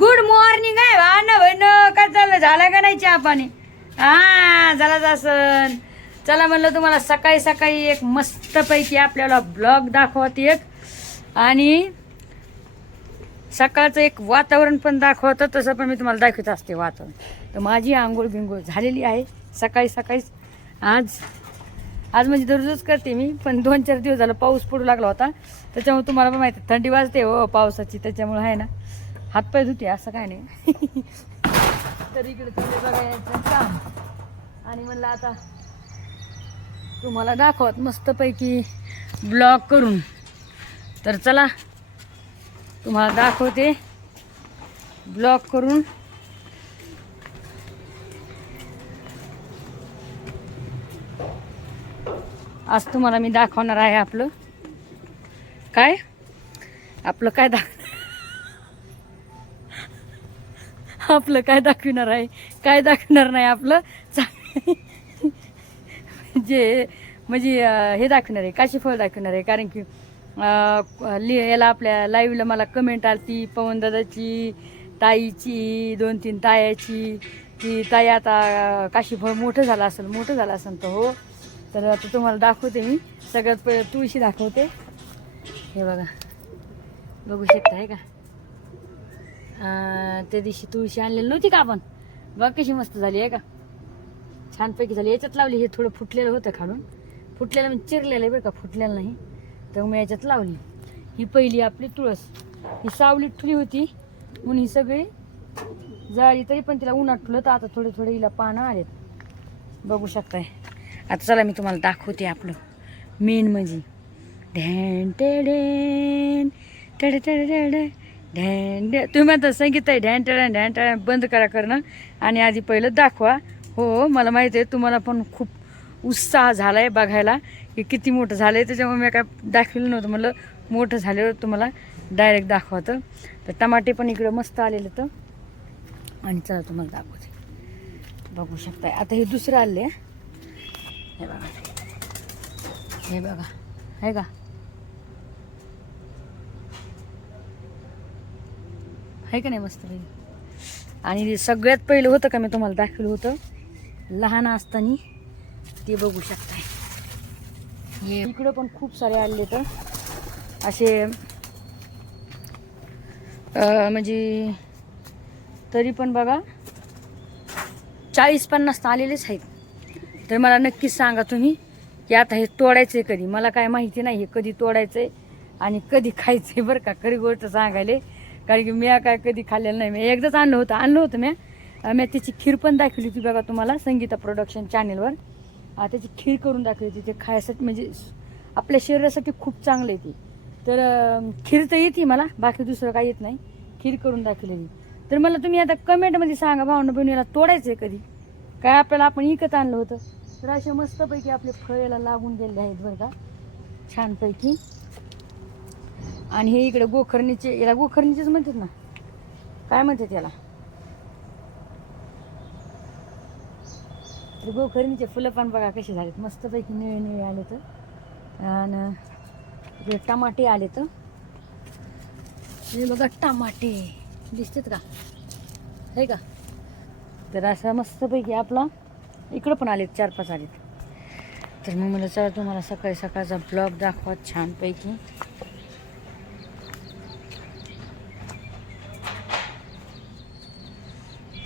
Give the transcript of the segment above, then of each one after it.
Good morning आहे भान बहिण काय चाललं झाला का नाही चहा पाणी? हा झाला असन चला म्हणलं तुम्हाला सकाळी सकाळी एक मस्तपैकी आपल्याला ब्लॉग दाखवत एक. आणि सकाळचं एक वातावरण पण दाखवतं तसं पण मी तुम्हाला दाखवत असते वातावरण. तर माझी आंघोळ बिंघोळ झालेली आहे. सकाळी सकाळीच आज आज म्हणजे दररोजच करते मी पण दोन चार दिवस झालं पाऊस पडू लागला होता. त्याच्यामुळे तुम्हाला पण माहिती थंडी वाजते हो पावसाची त्याच्यामुळे आहे ना. हातपाय धुते असं काय नाही. तर इकडे चालले बघायचं काम. आणि म्हणलं आता तुम्हाला दाखवत मस्तपैकी ब्लॉग करून. तर चला तुम्हाला दाखवते ब्लॉग करून. आज तुम्हाला मी दाखवणार आहे आपलं. काय? आपलं काय दाख आपलं काय दाखविणार आहे? काय दाखवणार नाही आपलं? जे म्हणजे हे दाखवणार आहे काशीफळ दाखवणार आहे. कारण की लि याला आपल्या लाईव्हला मला कमेंट आली पवनदादाची ताईची दोन तीन तायाची की ताई आता काशीफळ मोठं झालं असेल मोठं झालं असेल तर हो. तर आता तुम्हाला दाखवते मी. सगळ्यात पहिले तुळशी दाखवते. हे बघा. बघू शकता आहे का? त्या दिवशी तुळशी आणलेली नव्हती का आपण? बघ कशी मस्त झाली आहे का? छानपैकी झाली. याच्यात लावली हे थोडं फुटलेलं होतं खाडून फुटलेलं म्हणजे चिरलेलं आहे बरं का फुटलेलं नाही. तर मग याच्यात लावली. ही पहिली आपली तुळस. ही सावलीत ठुली होती. म्हणून ही सगळी जाळी तरी पण तिला उन्हात ठुलं तर आता थोडे थोडे हिला पानं आलेत. बघू शकताय. आता चला मी तुम्हाला दाखवते आपलं. मेन म्हणजे. ढॅन टेडेन टेडे टेडे टेडे तुम्ही म्हणता संगीत आहे ढॅन टेडॅन बंद करा करणं आणि आधी पहिलं दाखवा. हो मला माहिती आहे तुम्हाला पण खूप उत्साह झाला आहे बघायला की किती मोठं झालं आहे त्याच्यामुळे मी काय दाखवलं नव्हतं. म्हणलं मोठं झाल्यावर तुम्हाला डायरेक्ट दाखवतं. तर टमाटे पण इकडं मस्त आलेलं तर. आणि चला तुम्हाला दाखवते. बघू शकताय. आता हे दुसरं आले हे. बघा. हे बघा. हे का आहे का नाही मस्त आणि सगळ्यात पहिलं होतं का मी तुम्हाला दाखवलं होतं? लहान असताना ते बघू शकताय. हे इकडं पण खूप सारे आले तर असे म्हणजे तरी पण बघा चाळीस पन्नास तर आलेलेच आहेत. तर मला नक्कीच सांगा तुम्ही की आता हे तोडायचं आहे कधी? मला काय माहिती नाही हे कधी तोडायचं आहे आणि कधी खायचं आहे बरं का? खरी गोष्ट सांगायला. कारण की मी काय कधी खाल्लेलं नाही. मी एकदाच आणलं होतं आणलं होतं मी. मी त्याची खीर पण दाखवली होती बघा तुम्हाला संगीता प्रोडक्शन चॅनेलवर त्याची खीर करून दाखवली होती ते खायसाठी म्हणजे आपल्या शरीरासाठी खूप चांगलं आहे ती. तर खीर तर येते मला बाकी दुसरं काही येत नाही. खीर करून दाखवलेली. तर मला तुम्ही आता कमेंटमध्ये सांगा भावना बहिणीला तोडायचं आहे कधी? काय आपल्याला आपण इकत आणलं होतं? तर असे मस्तपैकी आपले फळेला लागून गेलेले आहेत बरं का. छानपैकी. आणि हे इकडे गोखरणीचे याला गोखरणीचेच म्हणतात ना? काय म्हणतात याला? तर गोखरणीचे फुलं पण बघा कसे झालेत. मस्तपैकी निळे निळे आले तर आणि टमाटे आले तर हे बघा टमाटे. दिसतात का? आहे का? तर असा मस्तपैकी आपला इकडं पण आलेत चार पाच आलेत. तर मग मला चला तुम्हाला सकाळी सकाळचा ब्लॉग दाखवा छानपैकी.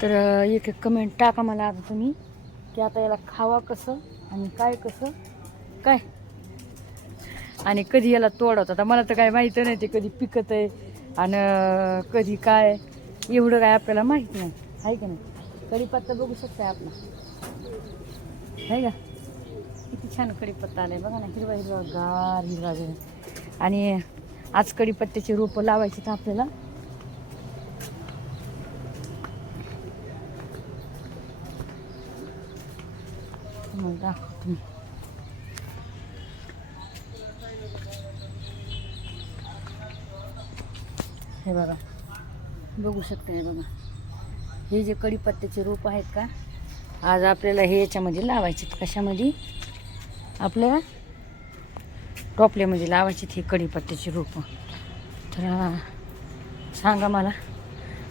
तर एक एक कमेंट टाका मला आता तुम्ही की आता याला खावा कसं आणि काय कसं काय? आणि कधी याला तोडवतात आता मला तर काय माहिती नाही ते कधी पिकत आहे आणि कधी काय एवढं काय आपल्याला माहीत नाही. आहे का नाही? कढीपत्ता बघू शकताय आपला आहे का? किती छान कढीपत्ता आलाय. बघा ना हिरवा हिरवा गार हिरवा हिरवा आणि आज कढीपत्त्याची रोपं लावायची तर आपल्याला. तुम्हाला दाखवतो हे बघा. बघू शकता हे बघा. हे जे कढीपत्त्याचे रोप आहेत का? आज आपल्याला हे याच्यामध्ये लावायचे कशामध्ये? आपल्या टोपल्यामध्ये लावायचे हे कढीपत्त्याची रोपं. तर सांगा मला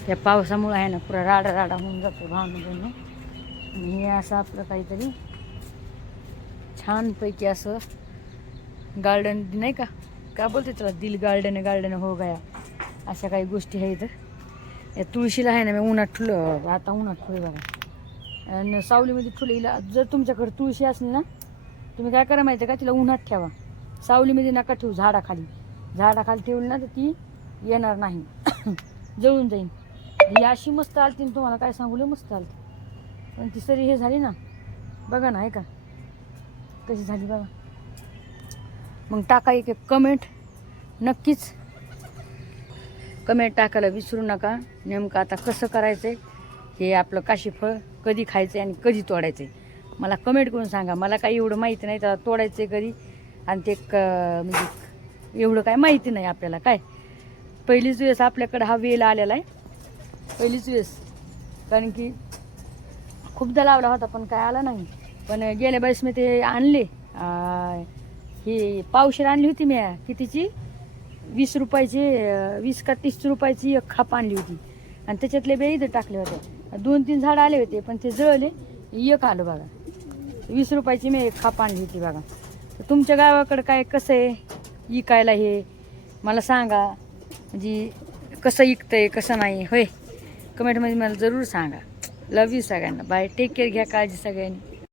त्या पावसामुळं आहे ना पुरा राडा राडा होऊन जातो भावना आणि हे असं आपलं काहीतरी छानपैकी असं गार्डन नाही का? का बोलते त्याला? दिल गार्डन गार्डन हो गया. अशा काही गोष्टी आहेत. या तुळशीला आहे ना मी उन्हात ठुलं. आता उन्हात फुले बघा. आणि सावलीमध्ये फुलेला जर तुमच्याकडे तुळशी असेल ना तुम्ही काय करा माहिती आहे का? तिला उन्हात ठेवा. सावलीमध्ये नका ठेवू झाडाखाली. झाडाखाली ठेवली ना तर ती येणार नाही. जळून जाईन ही अशी मस्त आलती तुम्हाला काय सांगू? मस्त आलती. पण ती सरी हे झाली ना. बघा ना आहे का कशी झाली बघा मग टाका एक एक कमेंट नक्कीच कमेंट टाकायला विसरू नका. नेमकं आता कसं करायचं आहे हे आपलं काशीफळ कधी खायचं आणि कधी तोडायचं आहे मला कमेंट करून सांगा. मला काही एवढं माहिती नाही त्याला तोडायचं आहे कधी? आणि ते क म्हणजे एवढं काय माहिती नाही आपल्याला. काय? पहिलीच वेळेस आपल्याकडे हा वेल आलेला आहे. पहिलीच वेळेस कारण की खूपदा लावला होता पण काय आला नाही. पण गेल्या वेळेस मी ते आणले. ही पावशेर आणली होती मी कितीची? वीस रुपयाची वीस का तीस रुपयाची एक खाप आणली होती. आणि त्याच्यातले बे इथं टाकले होते दोन तीन झाडं आले होते पण ते जळले. एक आलं बघा. वीस रुपयाची मी एक खाप आणली होती बघा. तर तुमच्या गावाकडं काय कसं आहे? इकायला हे? मला सांगा. म्हणजे कसं इकतंय कसं नाही? होय. कमेंटमध्ये मला जरूर सांगा. लव यू सगळ्यांना. बाय टेक केअर घ्या काळजी सगळ्यांनी.